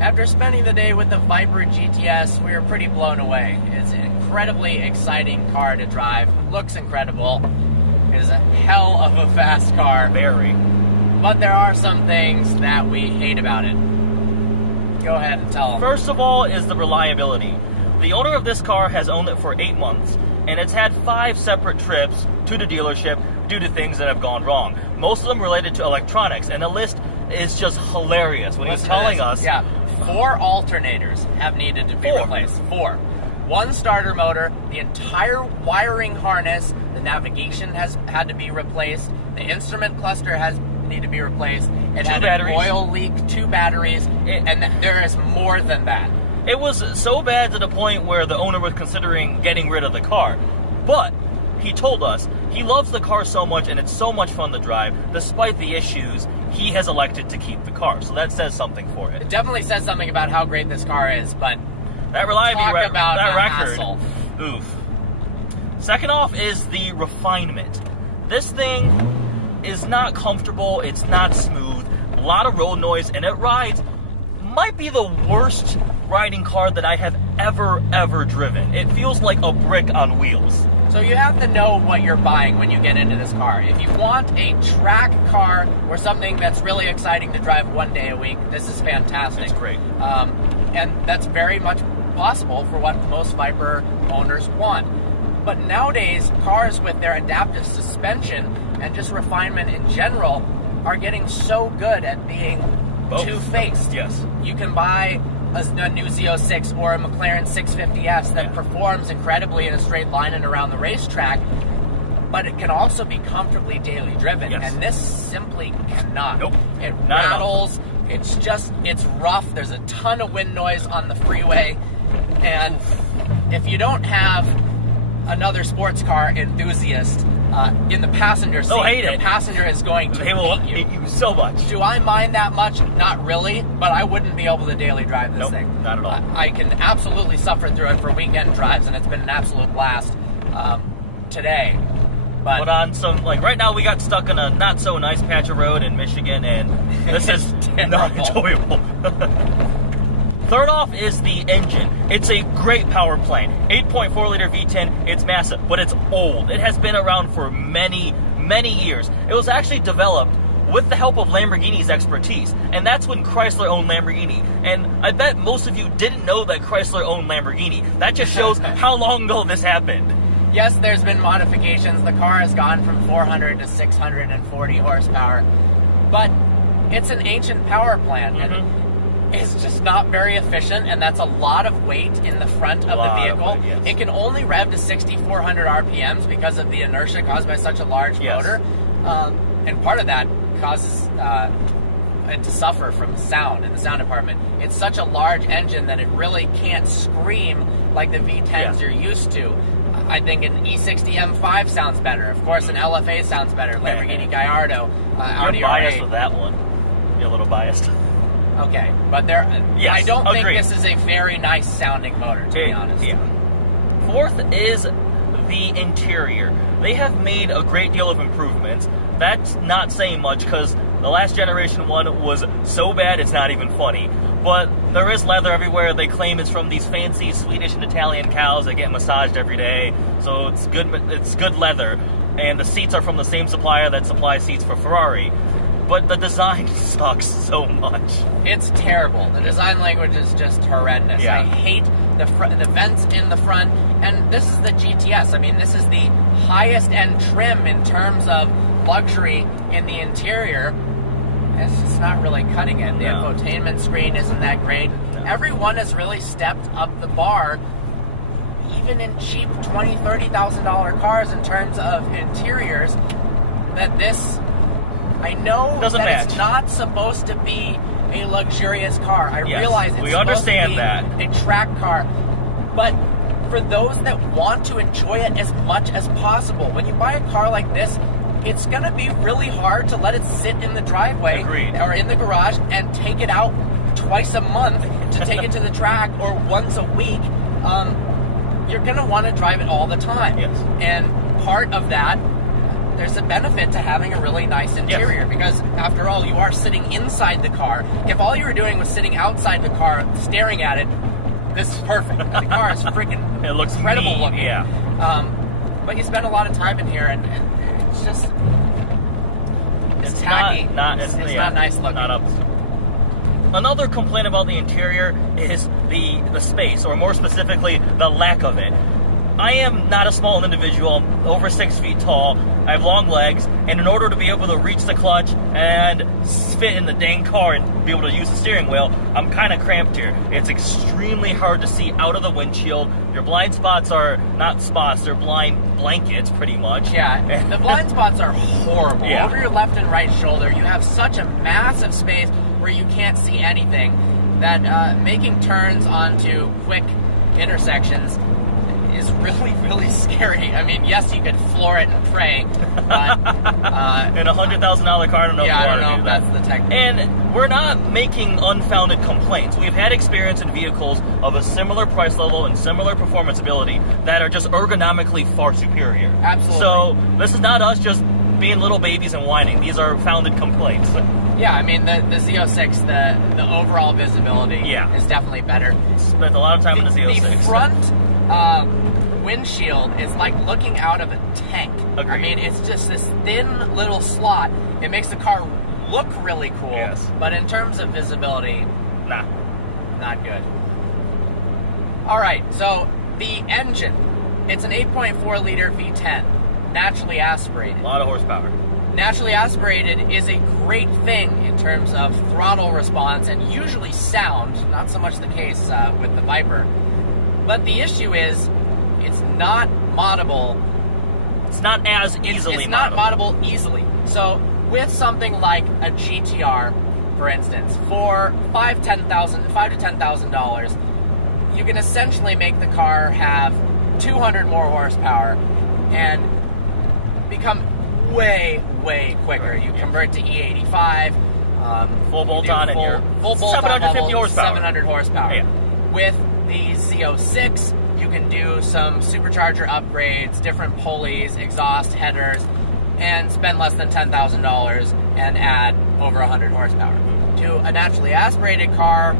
After spending the day with the Viper GTS, we were pretty blown away. It's an incredibly exciting car to drive. Looks incredible. It is a hell of a fast car. Very. But there are some things that we hate about it. Go ahead and tell them. First of all is the reliability. The owner of this car has owned it for 8 months, and it's had 5 separate trips to the dealership due to things that have gone wrong. Most of them related to electronics, and the list is just hilarious when he's telling us. Yeah, 4 alternators have needed to be replaced. 4. 1 starter motor, the entire wiring harness, the navigation has had to be replaced, the instrument cluster has need to be replaced. It had an oil leak, 2 batteries, and there is more than that. It was so bad to the point where the owner was considering getting rid of the car. But he told us he loves the car so much and it's so much fun to drive. Despite the issues, he has elected to keep the car. So that says something for it. It definitely says something about how great this car is, but that reliability about that record. Hassle. Oof. Second off is the refinement. This thing is not comfortable, it's not smooth, a lot of road noise, and it rides, might be the worst riding car that I have ever driven. It feels like a brick on wheels. So you have to know what you're buying when you get into this car. If you want a track car or something that's really exciting to drive 1 day a week, this is fantastic. It's great. And that's very much possible for what most Viper owners want. But nowadays, cars with their adaptive suspension and just refinement in general are getting so good at being two-faced. Yes. You can buy a new Z06 or a McLaren 650S that performs incredibly in a straight line and around the racetrack, but it can also be comfortably daily driven. Yes. And this simply cannot. Nope. It rattles. It's rough. There's a ton of wind noise on the freeway. And if you don't have another sports car enthusiast in the passenger seat, the passenger is going to hate you so much. Do I mind that much? Not really, but I wouldn't be able to daily drive this thing. Not at all. I can absolutely suffer through it for weekend drives, and it's been an absolute blast today. But on some, like right now we got stuck in a not so nice patch of road in Michigan, and this is not enjoyable. Third off is the engine. It's a great power plant. 8.4 liter V10, it's massive, but it's old. It has been around for many years. It was actually developed with the help of Lamborghini's expertise, and that's when Chrysler owned Lamborghini. And I bet most of you didn't know that Chrysler owned Lamborghini. That just shows how long ago this happened. Yes, there's been modifications. The car has gone from 400 to 640 horsepower, but it's an ancient power plant. And it's just not very efficient, and that's a lot of weight in the front of the vehicle. It can only rev to 6,400 RPMs because of the inertia caused by such a large motor. And part of that causes it to suffer from sound in the sound department. It's such a large engine that it really can't scream like the V10s you're used to. I think an E60 M5 sounds better. Of course, an LFA sounds better. Lamborghini Gallardo, Audi You're biased R8. with that one. You're a little biased. Okay, but I don't think this is a very nice sounding motor, to be honest. Yeah. Fourth is the interior. They have made a great deal of improvements. That's not saying much because the last generation one was so bad it's not even funny. But there is leather everywhere. They claim it's from these fancy Swedish and Italian cows that get massaged every day. So it's good leather. And the seats are from the same supplier that supplies seats for Ferrari. But the design sucks so much. It's terrible. The design language is just horrendous. I hate the vents in the front. And this is the GTS. I mean, this is the highest end trim in terms of luxury in the interior. It's just not really cutting it. The infotainment screen isn't that great. No. Everyone has really stepped up the bar, even in cheap $20,000, $30,000 cars in terms of interiors, that this... I know it's not supposed to be a luxurious car. I realize it's supposed to be a track car. But for those that want to enjoy it as much as possible, when you buy a car like this, it's going to be really hard to let it sit in the driveway or in the garage and take it out twice a month to take it to the track or once a week. You're going to want to drive it all the time. Yes. And part of that there's a benefit to having a really nice interior because, after all, you are sitting inside the car. If all you were doing was sitting outside the car, staring at it, this is perfect. The car is freaking it looks incredible neat, looking. Yeah. But you spend a lot of time in here, and it's just it's tacky. It's not nice looking. Not up. Another complaint about the interior is the space, or more specifically, the lack of it. I am not a small individual. I'm over 6 feet tall. I have long legs, and in order to be able to reach the clutch and fit in the dang car and be able to use the steering wheel, I'm kind of cramped here. It's extremely hard to see out of the windshield. Your blind spots are not spots, they're blind blankets, pretty much. Yeah, the blind spots are horrible. Yeah. Over your left and right shoulder, you have such a massive space where you can't see anything that making turns onto quick intersections is really, really scary. I mean, yes, you could floor it and pray, but in a $100,000 car, I don't know yeah, if you I don't want know to do if that. that's the technique. And we're not making unfounded complaints. We've had experience in vehicles of a similar price level and similar performance ability that are just ergonomically far superior. Absolutely. So this is not us just being little babies and whining. These are founded complaints. Yeah, I mean, the Z06, the overall visibility is definitely better. Spent a lot of time in the Z06. The front windshield is like looking out of a tank. Agreed. I mean, it's just this thin little slot. It makes the car look really cool, but in terms of visibility, not good. All right, so the engine. It's an 8.4 liter V10, naturally aspirated. A lot of horsepower. Naturally aspirated is a great thing in terms of throttle response and usually sound, not so much the case with the Viper. But the issue is, it's not moddable. It's not as easily It's not moddable easily. So with something like a GTR, for instance, for $5,000 to $10,000, you can essentially make the car have 200 more horsepower and become way, way quicker. You convert to E85, full bolt-on, and you're full bolt-on 750 horsepower. 700 horsepower. Yeah. With the Z06, you can do some supercharger upgrades, different pulleys, exhaust, headers, and spend less than $10,000 and add over 100 horsepower. To a naturally aspirated car,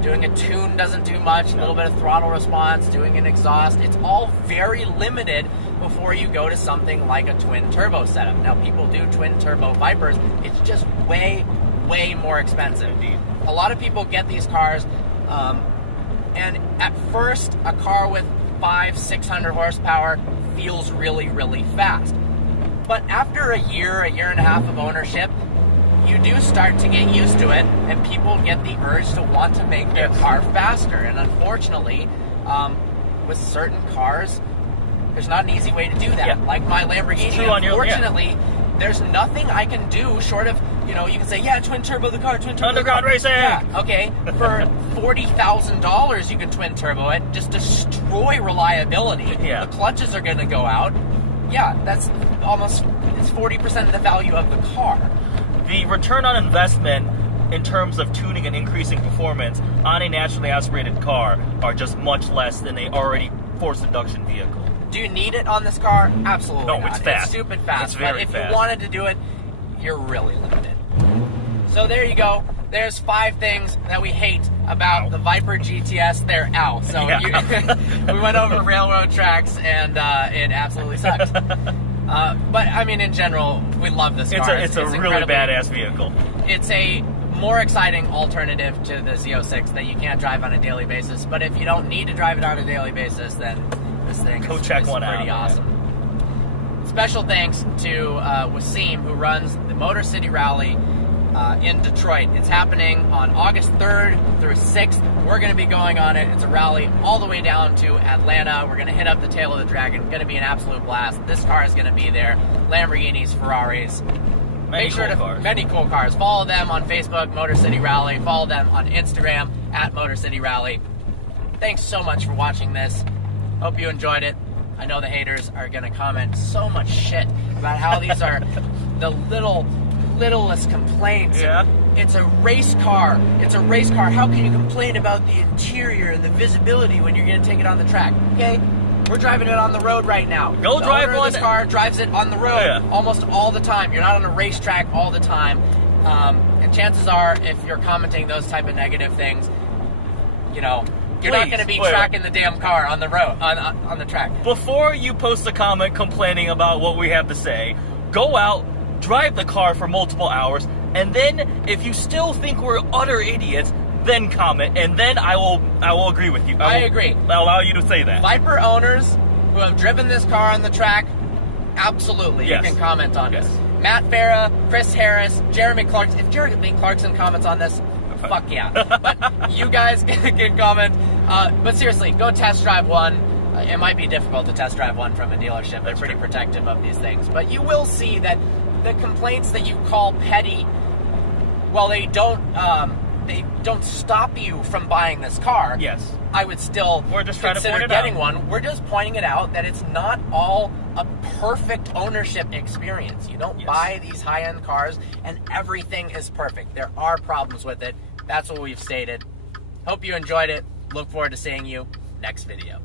doing a tune doesn't do much, a little bit of throttle response, doing an exhaust, it's all very limited before you go to something like a twin turbo setup. Now, people do twin turbo Vipers, it's just way, way more expensive. Indeed. A lot of people get these cars, and at first, a car with 500-600 horsepower feels really, really fast. But after a year and a half of ownership, you do start to get used to it, and people get the urge to want to make their car faster. And unfortunately, with certain cars, there's not an easy way to do that. Yeah. Like my Lamborghini, unfortunately, there's nothing I can do short of, you can say, yeah, twin turbo the car, twin turbo Underground the car. racing! Yeah, okay. For $40,000, you can twin turbo it, just destroy reliability. Yeah. The clutches are going to go out. Yeah, it's 40% of the value of the car. The return on investment in terms of tuning and increasing performance on a naturally aspirated car are just much less than a already forced induction vehicle. Do you need it on this car? Absolutely No, not. it's fast. It's stupid fast. It's very but if fast. you wanted to do it, you're really limited. So there you go. There's 5 things that we hate about the Viper GTS. They're out. So we went over railroad tracks, and it absolutely sucks. But I mean, in general, we love this car. It's a really badass vehicle. It's a more exciting alternative to the Z06 that you can't drive on a daily basis. But if you don't need to drive it on a daily basis, then this thing is pretty awesome. Special thanks to Wasim, who runs the Motor City Rally in Detroit. It's happening on August 3rd through 6th. We're going to be going on it. It's a rally all the way down to Atlanta. We're going to hit up the Tail of the Dragon. Going to be an absolute blast. This car is going to be there. Lamborghinis, Ferraris. Many cool cars. Follow them on Facebook, Motor City Rally. Follow them on Instagram, @Motor City Rally. Thanks so much for watching this. Hope you enjoyed it. I know the haters are going to comment so much shit about how these are the littlest complaints. Yeah. It's a race car. It's a race car. How can you complain about the interior and the visibility when you're going to take it on the track? Okay? We're driving it on the road right now. Go drive one. This car drives it on the road almost all the time. You're not on a racetrack all the time. And chances are, if you're commenting those type of negative things, you know, you're not going to be tracking the damn car on the road, on the track. Before you post a comment complaining about what we have to say, go out, drive the car for multiple hours, and then if you still think we're utter idiots, then comment, and then I will agree with you. I agree. I'll allow you to say that. Viper owners who have driven this car on the track, absolutely, you can comment on this. Matt Farah, Chris Harris, Jeremy Clarkson. If Jeremy Clarkson comments on this, fuck yeah. But you guys can comment. But seriously, go test drive one. It might be difficult to test drive one from a dealership. They're pretty protective of these things. But you will see that the complaints that you call petty, well, they don't stop you from buying this car. Yes. I would still consider getting one. We're just pointing it out that it's not all a perfect ownership experience. You don't buy these high-end cars and everything is perfect. There are problems with it. That's what we've stated. Hope you enjoyed it. Look forward to seeing you next video.